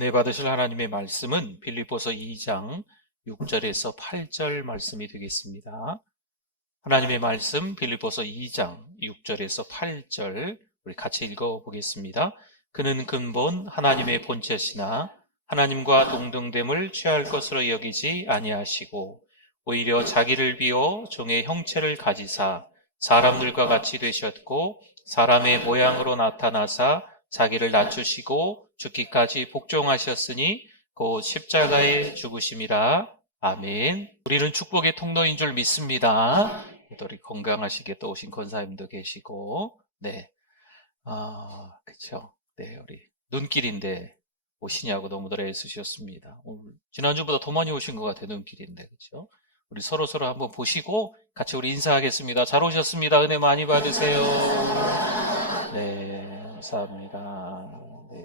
은혜 받으실 하나님의 말씀은 빌립보서 2장 6절에서 8절 말씀이 되겠습니다. 하나님의 말씀 빌립보서 2장 6절에서 8절 우리 같이 읽어보겠습니다. 그는 근본 하나님의 본체시나 하나님과 동등됨을 취할 것으로 여기지 아니하시고 오히려 자기를 비워 종의 형체를 가지사 사람들과 같이 되셨고 사람의 모양으로 나타나사 자기를 낮추시고 죽기까지 복종하셨으니 곧 십자가에 죽으심이라. 아멘. 우리는 축복의 통로인 줄 믿습니다. 우리 건강하시게 또 오신 권사님도 계시고, 그쵸. 우리 눈길인데 오시냐고 너무들 애쓰셨습니다. 지난주보다 더 많이 오신 것 같아요, 눈길인데, 그쵸. 우리 서로 한번 보시고 같이 우리 인사하겠습니다. 잘 오셨습니다. 은혜 많이 받으세요. 네, 감사합니다. 네.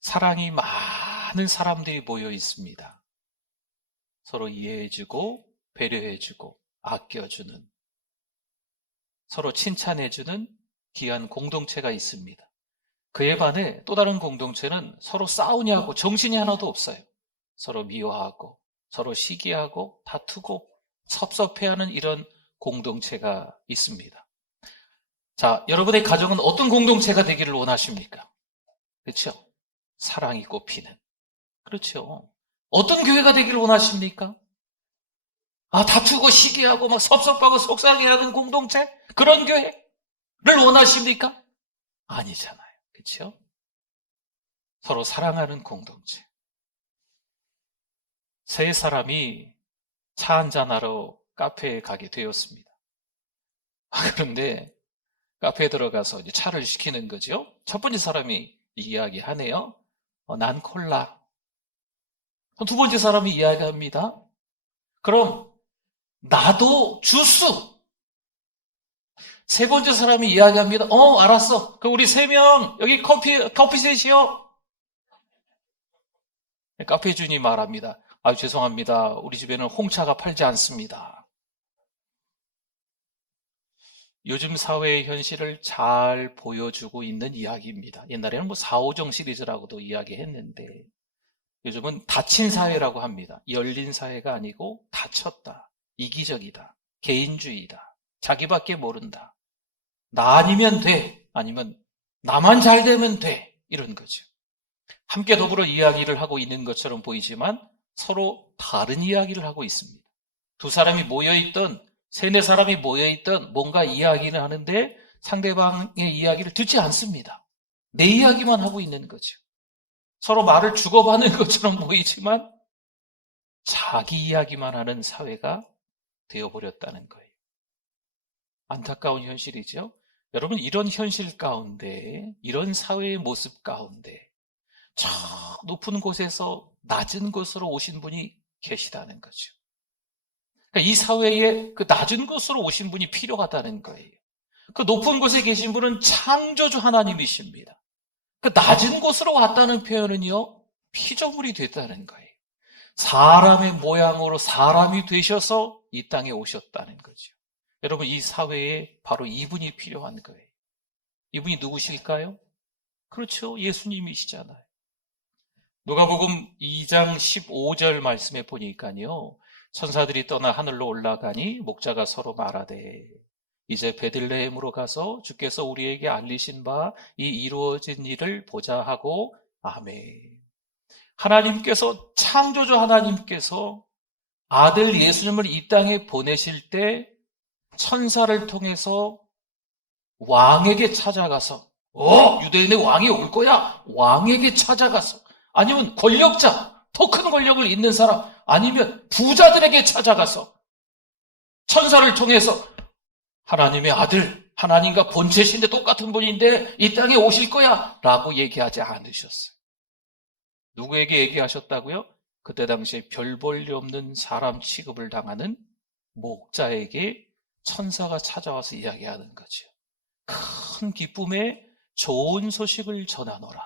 사랑이 많은 사람들이 모여 있습니다. 서로 이해해주고 배려해주고 아껴주는, 서로 칭찬해주는 귀한 공동체가 있습니다. 그에 반해 또 다른 공동체는 서로 싸우냐고 정신이 하나도 없어요. 서로 미워하고 서로 시기하고 다투고 섭섭해하는 이런 공동체가 있습니다. 자, 여러분의 가정은 어떤 공동체가 되기를 원하십니까? 그렇죠? 사랑이 꽃피는. 그렇죠. 어떤 교회가 되기를 원하십니까? 다투고 시기하고 막 섭섭하고 속상해하는 공동체? 그런 교회를 원하십니까? 아니잖아요. 그렇죠? 서로 사랑하는 공동체. 세 사람이 차 한잔하러 카페에 가게 되었습니다. 그런데 카페에 들어가서 이제 차를 시키는 거죠. 첫 번째 사람이 이야기하네요. 난 콜라. 두 번째 사람이 이야기합니다. 그럼 나도 주스. 세 번째 사람이 이야기합니다. 알았어. 그럼 우리 3명 여기 커피 셋이요. 카페 주인이 말합니다. 죄송합니다. 우리 집에는 홍차가 팔지 않습니다. 요즘 사회의 현실을 잘 보여주고 있는 이야기입니다. 옛날에는 4.5정 시리즈라고도 이야기했는데 요즘은 닫힌 사회라고 합니다. 열린 사회가 아니고 닫혔다. 이기적이다. 개인주의다. 자기밖에 모른다. 나 아니면 돼. 아니면 나만 잘 되면 돼. 이런 거죠. 함께 더불어 이야기를 하고 있는 것처럼 보이지만 서로 다른 이야기를 하고 있습니다. 두 사람이 모여있던 3-4사람이 모여있던 뭔가 이야기를 하는데 상대방의 이야기를 듣지 않습니다. 내 이야기만 하고 있는 거죠. 서로 말을 주고받는 것처럼 보이지만 자기 이야기만 하는 사회가 되어버렸다는 거예요. 안타까운 현실이죠. 여러분, 이런 현실 가운데, 이런 사회의 모습 가운데 저 높은 곳에서 낮은 곳으로 오신 분이 계시다는 거죠. 그러니까 이 사회에 그 낮은 곳으로 오신 분이 필요하다는 거예요. 그 높은 곳에 계신 분은 창조주 하나님이십니다. 그 낮은 곳으로 왔다는 표현은요, 피조물이 됐다는 거예요. 사람의 모양으로 사람이 되셔서 이 땅에 오셨다는 거죠. 여러분, 이 사회에 바로 이분이 필요한 거예요. 이분이 누구실까요? 그렇죠. 예수님이시잖아요. 누가복음 2장 15절 말씀에 보니까요, 천사들이 떠나 하늘로 올라가니 목자가 서로 말하되 이제 베들레헴으로 가서 주께서 우리에게 알리신 바 이 이루어진 일을 보자 하고 아멘. 하나님께서, 창조주 하나님께서 아들 예수님을 이 땅에 보내실 때 천사를 통해서 왕에게 찾아가서 유대인의 왕이 올 거야. 왕에게 찾아가서, 아니면 권력자, 더 큰 권력을 잇는 사람, 아니면 부자들에게 찾아가서 천사를 통해서 하나님의 아들, 하나님과 본체신데 똑같은 분인데 이 땅에 오실 거야 라고 얘기하지 않으셨어요. 누구에게 얘기하셨다고요? 그때 당시에 별 볼 일 없는 사람 취급을 당하는 목자에게 천사가 찾아와서 이야기하는 거죠. 큰 기쁨에 좋은 소식을 전하노라.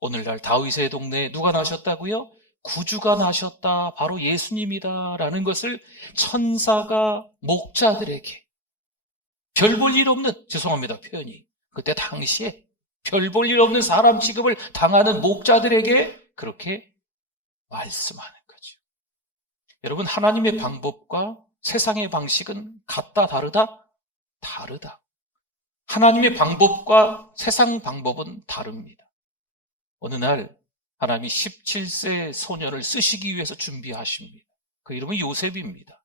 오늘날 다윗의 동네에 누가 나셨다고요? 구주가 나셨다. 바로 예수님이다. 라는 것을 천사가 목자들에게, 별 볼 일 없는, 죄송합니다, 표현이. 그때 당시에 별 볼 일 없는 사람 취급을 당하는 목자들에게 그렇게 말씀하는 거죠. 여러분, 하나님의 방법과 세상의 방식은 같다, 다르다? 다르다. 하나님의 방법과 세상 방법은 다릅니다. 어느 날 하나님이 17세 소년을 쓰시기 위해서 준비하십니다. 그 이름은 요셉입니다.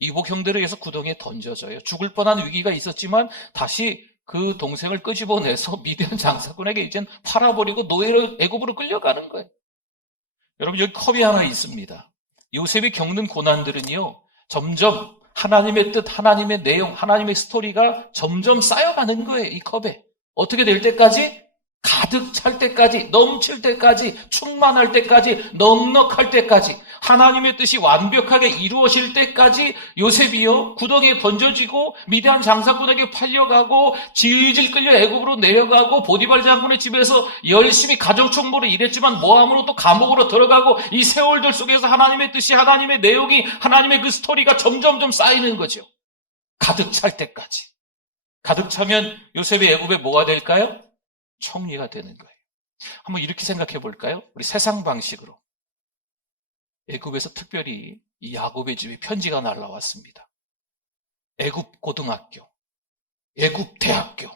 이복 형들에 의해서 구덩이에 던져져요. 죽을 뻔한 위기가 있었지만 다시 그 동생을 끄집어내서 미디안 장사꾼에게 이젠 팔아버리고 노예로 애굽으로 끌려가는 거예요. 여러분, 여기 컵이 하나 있습니다. 요셉이 겪는 고난들은요, 점점 하나님의 뜻, 하나님의 내용, 하나님의 스토리가 점점 쌓여가는 거예요. 이 컵에. 어떻게 될 때까지? 가득 찰 때까지, 넘칠 때까지, 충만할 때까지, 넉넉할 때까지, 하나님의 뜻이 완벽하게 이루어질 때까지 요셉이요, 구덩이에 던져지고 미디안 장사꾼에게 팔려가고 질질 끌려 애굽으로 내려가고 보디발 장군의 집에서 열심히 가정총무로 일했지만 모함으로 또 감옥으로 들어가고 이 세월들 속에서 하나님의 뜻이, 하나님의 내용이, 하나님의 그 스토리가 점점점 쌓이는 거죠. 가득 찰 때까지. 가득 차면 요셉이 애굽에 뭐가 될까요? 총리가 되는 거예요. 한번 이렇게 생각해 볼까요? 우리 세상 방식으로. 애굽에서 특별히 이 야곱의 집에 편지가 날라왔습니다. 애굽 고등학교, 애굽 대학교,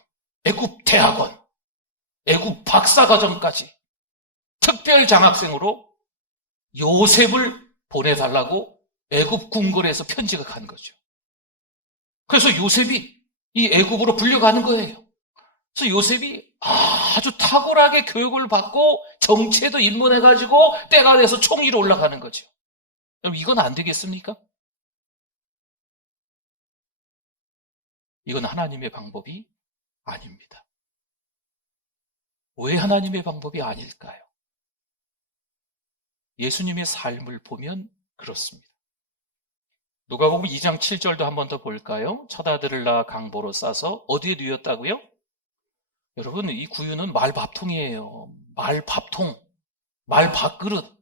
애굽 대학원, 애굽 박사과정까지 특별 장학생으로 요셉을 보내달라고 애굽 궁궐에서 편지가 간 거죠. 그래서 요셉이 이 애굽으로 불려가는 거예요. 그래서 요셉이 아주 탁월하게 교육을 받고 정치에도 입문해가지고 때가 돼서 총리로 올라가는 거죠. 그럼 이건 안 되겠습니까? 이건 하나님의 방법이 아닙니다. 왜 하나님의 방법이 아닐까요? 예수님의 삶을 보면 그렇습니다. 누가복음 2장 7절도 한 번 더 볼까요? 쳐다들으라 강보로 싸서 어디에 누였다고요? 여러분, 이 구유는 말밥통이에요. 말밥통, 말밥그릇.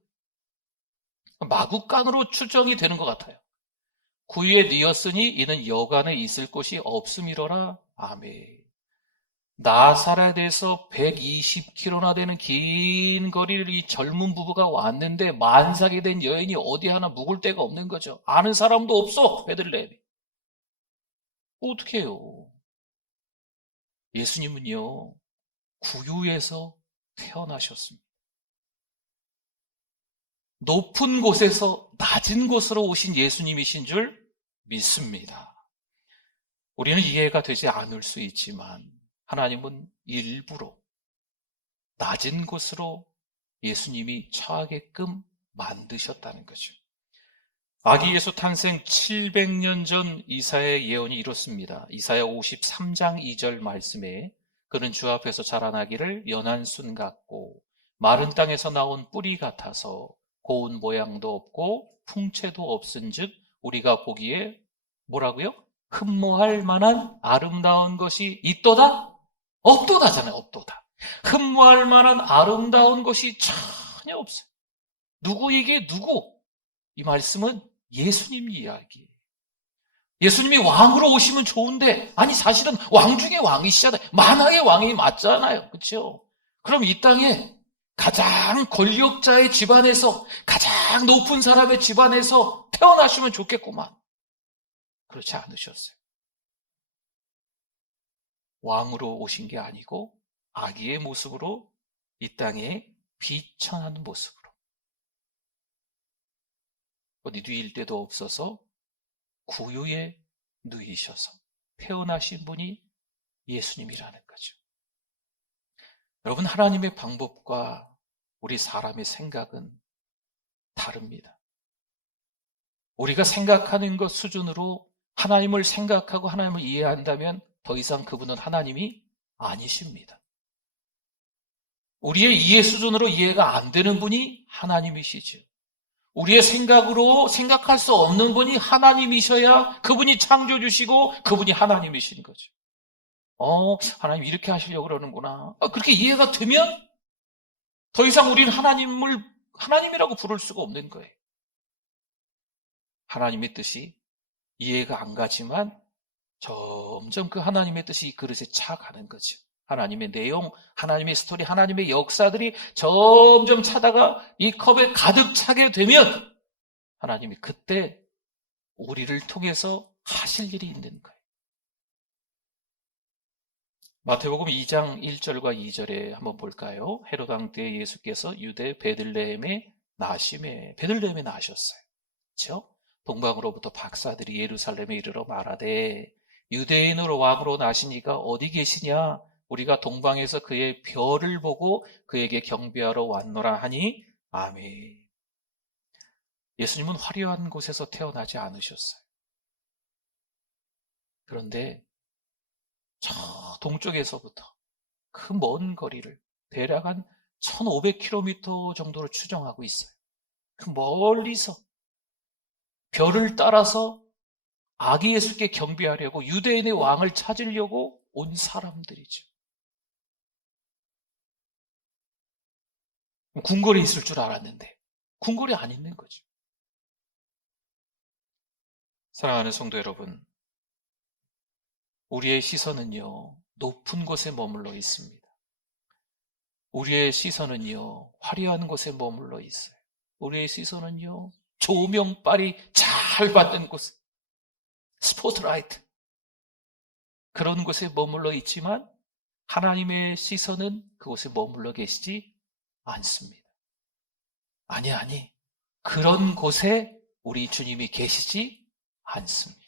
마구간으로 추정이 되는 것 같아요. 구유에 뉘었으니 이는 여간에 있을 곳이 없음이로라. 아멘. 나사렛에서 120km나 되는 긴 거리를 이 젊은 부부가 왔는데 만삭이 된 여인이 어디 하나 묵을 데가 없는 거죠. 아는 사람도 없어, 베들레헴에. 어떻게 해요? 예수님은요, 구유에서 태어나셨습니다. 높은 곳에서 낮은 곳으로 오신 예수님이신 줄 믿습니다. 우리는 이해가 되지 않을 수 있지만 하나님은 일부러 낮은 곳으로 예수님이 처하게끔 만드셨다는 거죠. 아기 예수 탄생 700년 전 이사야의 예언이 이렇습니다. 이사야 53장 2절 말씀에 그는 주 앞에서 자라나기를 연한 순 같고 마른 땅에서 나온 뿌리 같아서 고운 모양도 없고 풍채도 없은즉 우리가 보기에 뭐라고요? 흠모할 만한 아름다운 것이 있도다? 없도다잖아요. 없도다. 흠모할 만한 아름다운 것이 전혀 없어요. 누구에게 누구? 이 말씀은 예수님 이야기예요. 예수님이 왕으로 오시면 좋은데, 아니 사실은 왕 중에 왕이시잖아요. 만왕의 왕이 맞잖아요. 그렇죠? 그럼 이 땅에 가장 권력자의 집안에서, 가장 높은 사람의 집안에서 태어나시면 좋겠구만. 그렇지 않으셨어요. 왕으로 오신 게 아니고 아기의 모습으로 이 땅에 비천한 모습으로 어디 누일 데도 없어서 구유에 누이셔서 태어나신 분이 예수님이라는 거죠. 여러분, 하나님의 방법과 우리 사람의 생각은 다릅니다. 우리가 생각하는 것 수준으로 하나님을 생각하고 하나님을 이해한다면 더 이상 그분은 하나님이 아니십니다. 우리의 이해 수준으로 이해가 안 되는 분이 하나님이시죠. 우리의 생각으로 생각할 수 없는 분이 하나님이셔야 그분이 창조주시고 그분이 하나님이신 거죠. 하나님 이렇게 하시려고 그러는구나. 그렇게 이해가 되면 더 이상 우리는 하나님을 하나님이라고 부를 수가 없는 거예요. 하나님의 뜻이 이해가 안 가지만 점점 그 하나님의 뜻이 이 그릇에 차가는 거죠. 하나님의 내용, 하나님의 스토리, 하나님의 역사들이 점점 차다가 이 컵에 가득 차게 되면 하나님이 그때 우리를 통해서 하실 일이 있는 거예요. 마태복음 2장 1절과 2절에 한번 볼까요? 헤롯 왕 때 예수께서 유대 베들레헴에 나셨어요. 그렇죠? 동방으로부터 박사들이 예루살렘에 이르러 말하되 유대인으로 왕으로 나시니가 어디 계시냐? 우리가 동방에서 그의 별을 보고 그에게 경배하러 왔노라 하니 아멘. 예수님은 화려한 곳에서 태어나지 않으셨어요. 그런데 저 동쪽에서부터 그 먼 거리를 대략 한 1500km 정도로 추정하고 있어요. 그 멀리서 별을 따라서 아기 예수께 경배하려고 유대인의 왕을 찾으려고 온 사람들이죠. 궁궐에 있을 줄 알았는데 궁궐에 안 있는 거죠. 사랑하는 성도 여러분, 우리의 시선은요, 높은 곳에 머물러 있습니다. 우리의 시선은요, 화려한 곳에 머물러 있어요. 우리의 시선은요, 조명빨이 잘 받는 곳, 스포트라이트, 그런 곳에 머물러 있지만 하나님의 시선은 그곳에 머물러 계시지 않습니다. 아니, 그런 곳에 우리 주님이 계시지 않습니다.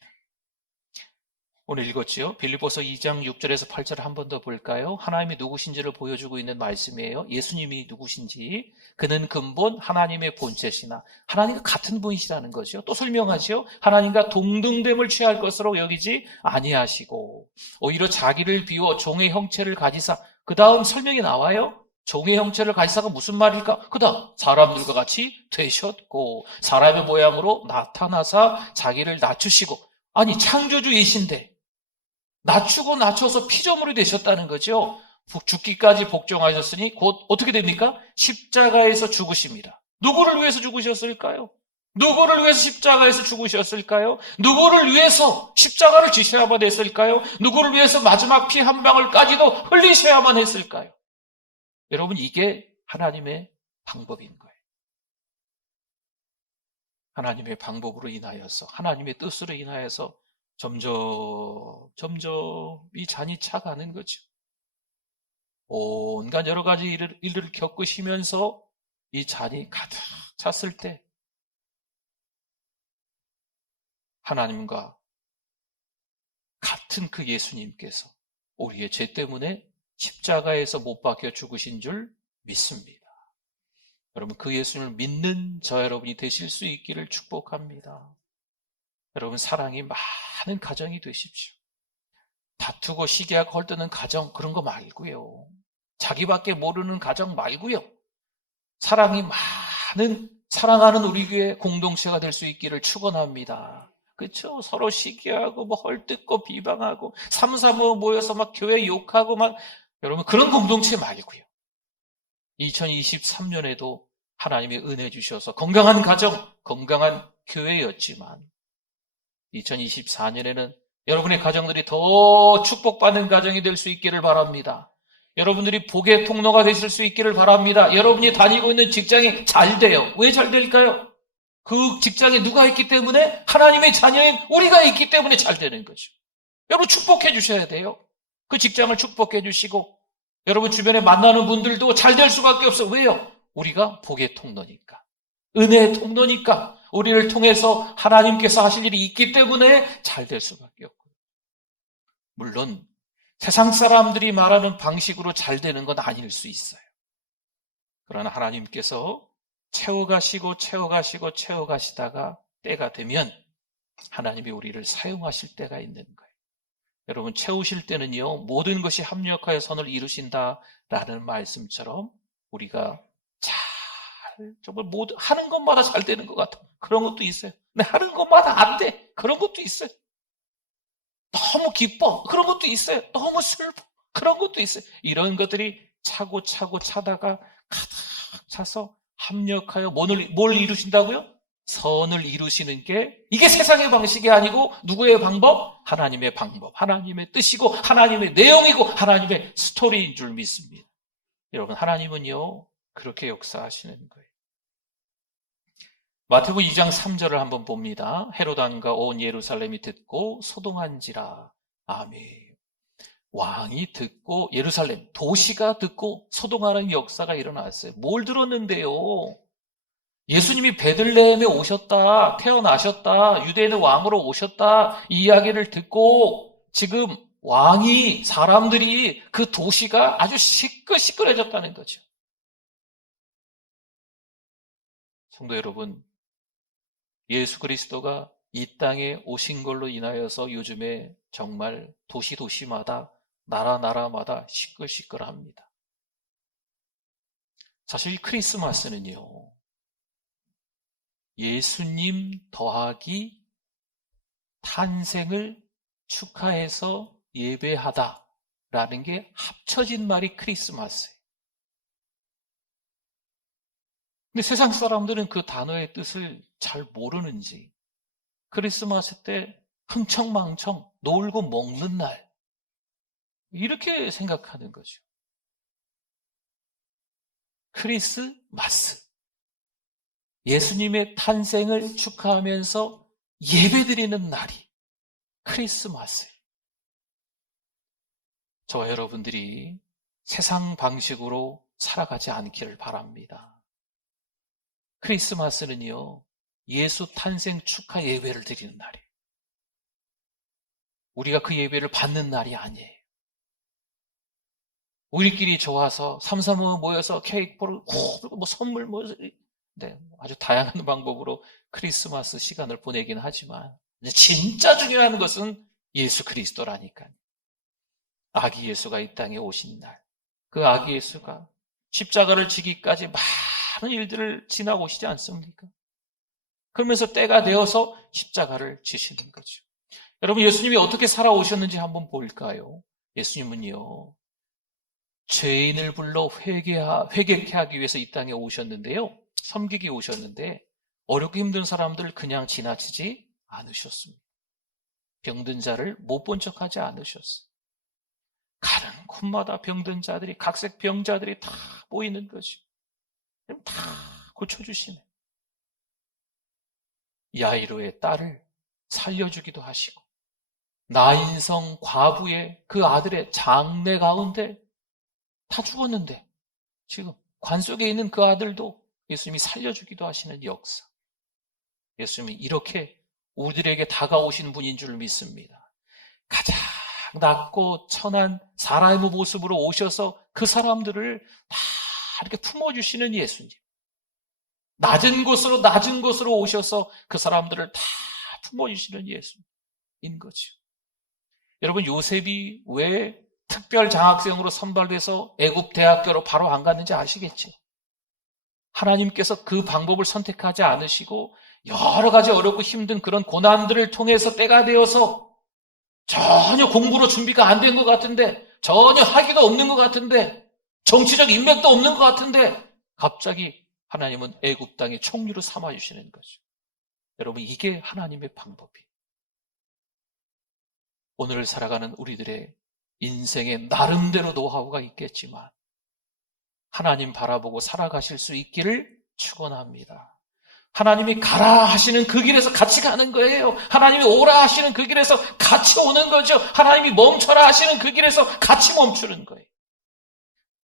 오늘 읽었지요? 빌립보서 2장 6절에서 8절을 한 번 더 볼까요? 하나님이 누구신지를 보여주고 있는 말씀이에요. 예수님이 누구신지. 그는 근본 하나님의 본체시나 하나님과 같은 분이시라는 거죠. 또 설명하지요. 하나님과 동등됨을 취할 것으로 여기지 아니하시고 오히려 자기를 비워 종의 형체를 가지사, 그 다음 설명이 나와요. 종의 형체를 가지사가 무슨 말일까? 그 다음 사람들과 같이 되셨고 사람의 모양으로 나타나사 자기를 낮추시고, 아니 창조주이신데 낮추고 낮춰서 피조물이 되셨다는 거죠. 죽기까지 복종하셨으니 곧 어떻게 됩니까? 십자가에서 죽으십니다. 누구를 위해서 죽으셨을까요? 누구를 위해서 십자가에서 죽으셨을까요? 누구를 위해서 십자가를 지셔야만 했을까요? 누구를 위해서 마지막 피 한 방울까지도 흘리셔야만 했을까요? 여러분, 이게 하나님의 방법인 거예요. 하나님의 방법으로 인하여서, 하나님의 뜻으로 인하여서 점점 이 잔이 차가는 거죠. 온갖 여러 가지 일을 겪으시면서 이 잔이 가득 찼을 때 하나님과 같은 그 예수님께서 우리의 죄 때문에 십자가에서 못 박혀 죽으신 줄 믿습니다. 여러분, 그 예수님을 믿는 저 여러분이 되실 수 있기를 축복합니다. 여러분, 사랑이 많은 가정이 되십시오. 다투고 시기하고 헐뜯는 가정, 그런 거 말고요. 자기밖에 모르는 가정 말고요. 사랑이 많은, 사랑하는 우리 교회 공동체가 될 수 있기를 축원합니다. 그렇죠? 서로 시기하고 뭐 헐뜯고 비방하고 삼삼오오 모여서 막 교회 욕하고 막, 여러분, 그런 공동체 말고요. 2023년에도 하나님의 은혜 주셔서 건강한 가정, 건강한 교회였지만 2024년에는 여러분의 가정들이 더 축복받는 가정이 될 수 있기를 바랍니다. 여러분들이 복의 통로가 되실 수 있기를 바랍니다. 여러분이 다니고 있는 직장이 잘 돼요. 왜 잘 될까요? 그 직장에 누가 있기 때문에? 하나님의 자녀인 우리가 있기 때문에 잘 되는 거죠. 여러분, 축복해 주셔야 돼요. 그 직장을 축복해 주시고 여러분 주변에 만나는 분들도 잘 될 수밖에 없어요. 왜요? 우리가 복의 통로니까, 은혜의 통로니까, 우리를 통해서 하나님께서 하실 일이 있기 때문에 잘 될 수밖에 없고요. 물론 세상 사람들이 말하는 방식으로 잘 되는 건 아닐 수 있어요. 그러나 하나님께서 채워가시다가 때가 되면 하나님이 우리를 사용하실 때가 있는 거예요. 여러분, 채우실 때는요, 모든 것이 합력하여 선을 이루신다라는 말씀처럼 우리가 정말 하는 것마다 잘 되는 것 같아. 그런 것도 있어요. 근데 하는 것마다 안 돼. 그런 것도 있어요. 너무 기뻐. 그런 것도 있어요. 너무 슬퍼. 그런 것도 있어요. 이런 것들이 차고 차다가 가득 차서 합력하여 뭘 이루신다고요? 선을 이루시는 게 이게 세상의 방식이 아니고 누구의 방법? 하나님의 방법, 하나님의 뜻이고 하나님의 내용이고 하나님의 스토리인 줄 믿습니다. 여러분, 하나님은요 그렇게 역사하시는 거예요. 마태복음 2장 3절을 한번 봅니다. 헤롯 왕과 온 예루살렘이 듣고 소동한지라. 아멘. 왕이 듣고, 예루살렘 도시가 듣고 소동하는 역사가 일어났어요. 뭘 들었는데요? 예수님이 베들레헴에 오셨다, 태어나셨다, 유대인의 왕으로 오셨다, 이 이야기를 듣고 지금 왕이, 사람들이, 그 도시가 아주 시끌시끌해졌다는 거죠. 성도 여러분, 예수 그리스도가 이 땅에 오신 걸로 인하여서 요즘에 정말 도시마다, 나라마다 시끌시끌합니다. 사실 크리스마스는요, 예수님 더하기 탄생을 축하해서 예배하다라는 게 합쳐진 말이 크리스마스예요. 근데 세상 사람들은 그 단어의 뜻을 잘 모르는지 크리스마스 때 흥청망청 놀고 먹는 날 이렇게 생각하는 거죠. 크리스마스, 예수님의 탄생을 축하하면서 예배드리는 날이 크리스마스예요. 저와 여러분들이 세상 방식으로 살아가지 않기를 바랍니다. 크리스마스는요, 예수 탄생 축하 예배를 드리는 날이에요. 우리가 그 예배를 받는 날이 아니에요. 우리끼리 좋아서 삼삼오오 모여서 케이크 불고 선물 네, 아주 다양한 방법으로 크리스마스 시간을 보내긴 하지만 진짜 중요한 것은 예수 그리스도라니까요. 아기 예수가 이 땅에 오신 날, 그 아기 예수가 십자가를 지기까지 많은 일들을 지나고 오시지 않습니까? 그러면서 때가 되어서 십자가를 지시는 거죠. 여러분, 예수님이 어떻게 살아오셨는지 한번 볼까요? 예수님은요, 죄인을 불러 회개케 하기 위해서 이 땅에 오셨는데요, 섬기기 오셨는데 어렵고 힘든 사람들 그냥 지나치지 않으셨습니다. 병든 자를 못 본 척하지 않으셨어요. 가는 곳마다 병든 자들이, 각색 병자들이 다 보이는 거죠. 다 고쳐주시네. 야이로의 딸을 살려주기도 하시고, 나인성 과부의 그 아들의 장례 가운데 다 죽었는데 지금 관 속에 있는 그 아들도 예수님이 살려주기도 하시는 역사. 예수님이 이렇게 우리들에게 다가오시는 분인 줄 믿습니다. 가장 낮고 천한 사람의 모습으로 오셔서 그 사람들을 다 이렇게 품어주시는 예수님. 낮은 곳으로 오셔서 그 사람들을 다 품어주시는 예수님인 거죠. 여러분, 요셉이 왜 특별 장학생으로 선발돼서 애굽 대학교로 바로 안 갔는지 아시겠죠? 하나님께서 그 방법을 선택하지 않으시고 여러 가지 어렵고 힘든 그런 고난들을 통해서 때가 되어서 전혀 공부로 준비가 안 된 것 같은데, 전혀 학위도 없는 것 같은데, 정치적 인맥도 없는 것 같은데 갑자기 하나님은 애굽 땅의 총리로 삼아주시는 거죠. 여러분, 이게 하나님의 방법이에요. 오늘을 살아가는 우리들의 인생의 나름대로 노하우가 있겠지만 하나님 바라보고 살아가실 수 있기를 축원합니다. 하나님이 가라 하시는 그 길에서 같이 가는 거예요. 하나님이 오라 하시는 그 길에서 같이 오는 거죠. 하나님이 멈춰라 하시는 그 길에서 같이 멈추는 거예요.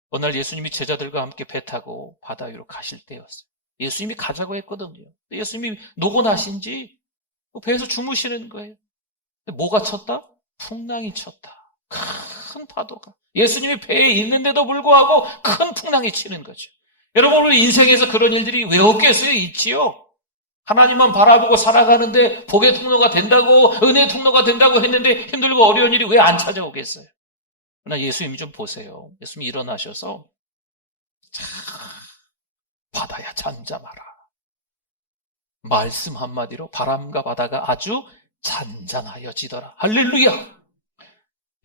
어느 날 예수님이 제자들과 함께 배 타고 바다 위로 가실 때였어요. 예수님이 가자고 했거든요. 예수님이 노곤하신지 배에서 주무시는 거예요. 뭐가 쳤다? 풍랑이 쳤다. 큰 파도가. 예수님이 배에 있는데도 불구하고 큰 풍랑이 치는 거죠. 여러분, 우리 인생에서 그런 일들이 왜 없겠어요? 있지요. 하나님만 바라보고 살아가는데 복의 통로가 된다고, 은혜의 통로가 된다고 했는데 힘들고 어려운 일이 왜 안 찾아오겠어요? 그러나 예수님 좀 보세요. 예수님이 일어나셔서 바다야 잠잠하라. 말씀 한마디로 바람과 바다가 아주 잔잔하여지더라. 할렐루야.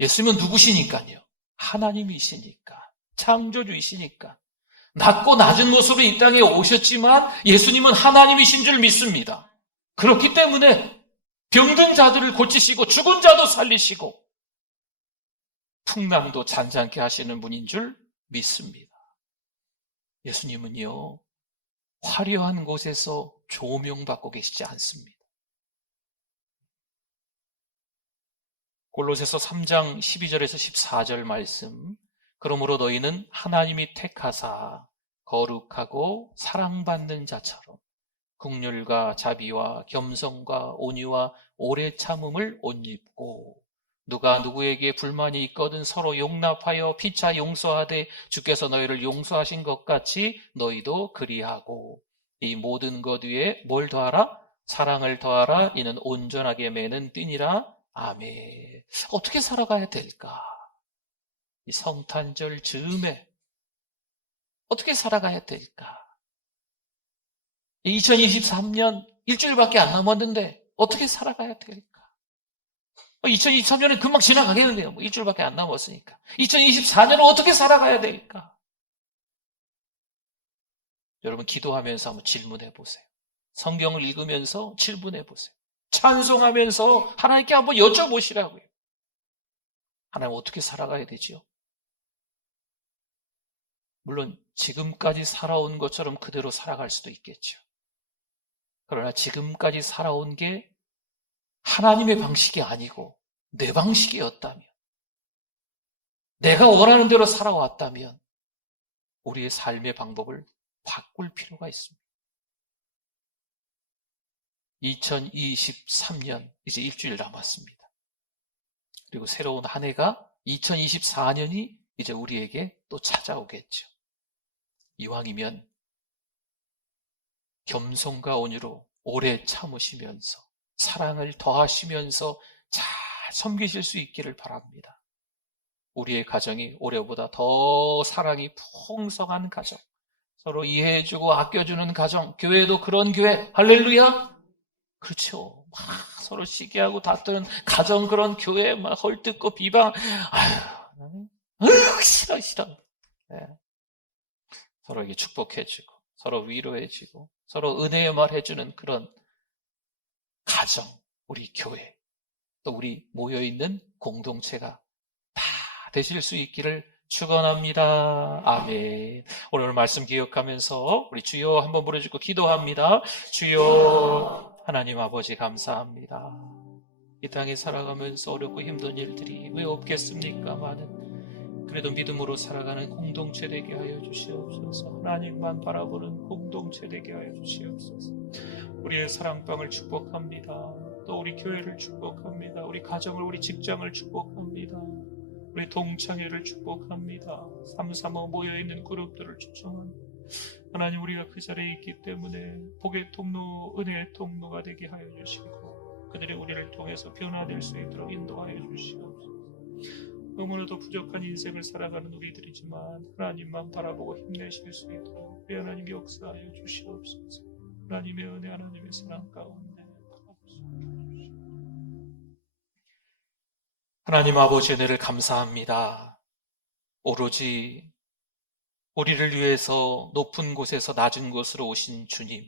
예수님은 누구시니까요? 하나님이시니까, 창조주이시니까, 낮고 낮은 모습으로 이 땅에 오셨지만 예수님은 하나님이신 줄 믿습니다. 그렇기 때문에 병든 자들을 고치시고 죽은 자도 살리시고 풍랑도 잔잔케 하시는 분인 줄 믿습니다. 예수님은요, 화려한 곳에서 조명받고 계시지 않습니다. 골로새서 3장 12절에서 14절 말씀, 그러므로 너희는 하나님이 택하사 거룩하고 사랑받는 자처럼 긍휼과 자비와 겸손과 온유와 오래 참음을 옷 입고 누가 누구에게 불만이 있거든 서로 용납하여 피차 용서하되 주께서 너희를 용서하신 것 같이 너희도 그리하고 이 모든 것 위에 뭘 더하라? 사랑을 더하라. 이는 온전하게 매는 띠니라. 아멘. 어떻게 살아가야 될까? 이 성탄절 즈음에 어떻게 살아가야 될까? 2023년 일주일밖에 안 남았는데 어떻게 살아가야 될까? 2023년은 금방 지나가겠는데요. 일주일밖에 안 남았으니까. 2024년은 어떻게 살아가야 될까? 여러분 기도하면서 한번 질문해 보세요. 성경을 읽으면서 질문해 보세요. 찬송하면서 하나님께 한번 여쭤보시라고요. 하나님 어떻게 살아가야 되지요? 물론 지금까지 살아온 것처럼 그대로 살아갈 수도 있겠죠. 그러나 지금까지 살아온 게 하나님의 방식이 아니고 내 방식이었다면, 내가 원하는 대로 살아왔다면 우리의 삶의 방법을 바꿀 필요가 있습니다. 2023년 이제 일주일 남았습니다. 그리고 새로운 한 해가 2024년이 이제 우리에게 또 찾아오겠죠. 이왕이면 겸손과 온유로 오래 참으시면서 사랑을 더하시면서 잘 섬기실 수 있기를 바랍니다. 우리의 가정이 올해보다 더 사랑이 풍성한 가정, 서로 이해해주고 아껴주는 가정, 교회도 그런 교회, 할렐루야! 그렇죠. 막 서로 시기하고 다투는 가정, 그런 교회 막 헐뜯고 비방, 싫어. 네. 서로에게 축복해주고 서로 위로해주고 서로 은혜의 말 해주는 그런 가정, 우리 교회, 또 우리 모여있는 공동체가 다 되실 수 있기를 축원합니다. 아멘. 오늘 말씀 기억하면서 우리 주여 한번 부르짖고 기도합니다. 주여. 하나님 아버지 감사합니다. 이 땅에 살아가면서 어렵고 힘든 일들이 왜 없겠습니까? 많은, 그래도 믿음으로 살아가는 공동체 되게 하여 주시옵소서. 하나님만 바라보는 공동체 되게 하여 주시옵소서. 우리의 사랑방을 축복합니다. 또 우리 교회를 축복합니다. 우리 가정을, 우리 직장을 축복합니다. 우리 동창회를 축복합니다. 335 모여있는 그룹들을 초청합니다. 하나님, 우리가 그 자리에 있기 때문에 복의 통로, 은혜의 통로가 되게 하여 주시고 그들이 우리를 통해서 변화될 수 있도록 인도하여 주시옵소서. 너무나도 부족한 인생을 살아가는 우리들이지만 하나님만 바라보고 힘내실 수 있도록 우리 하나님 역사하여 주시옵소서. 하나님의 은혜, 하나님의 사랑 가운데 하나님 아버지 은혜를 감사합니다. 오로지 우리를 위해서 높은 곳에서 낮은 곳으로 오신 주님,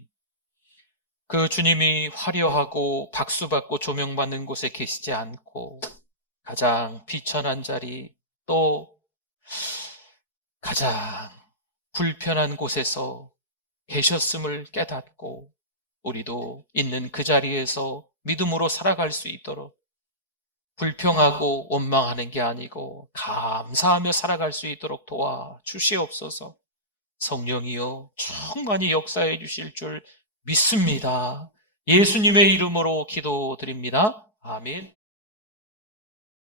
그 주님이 화려하고 박수받고 조명받는 곳에 계시지 않고 가장 비천한 자리, 또 가장 불편한 곳에서 계셨음을 깨닫고 우리도 있는 그 자리에서 믿음으로 살아갈 수 있도록 불평하고 원망하는 게 아니고 감사하며 살아갈 수 있도록 도와주시옵소서. 성령이여 충만히 역사해 주실 줄 믿습니다. 예수님의 이름으로 기도드립니다. 아멘.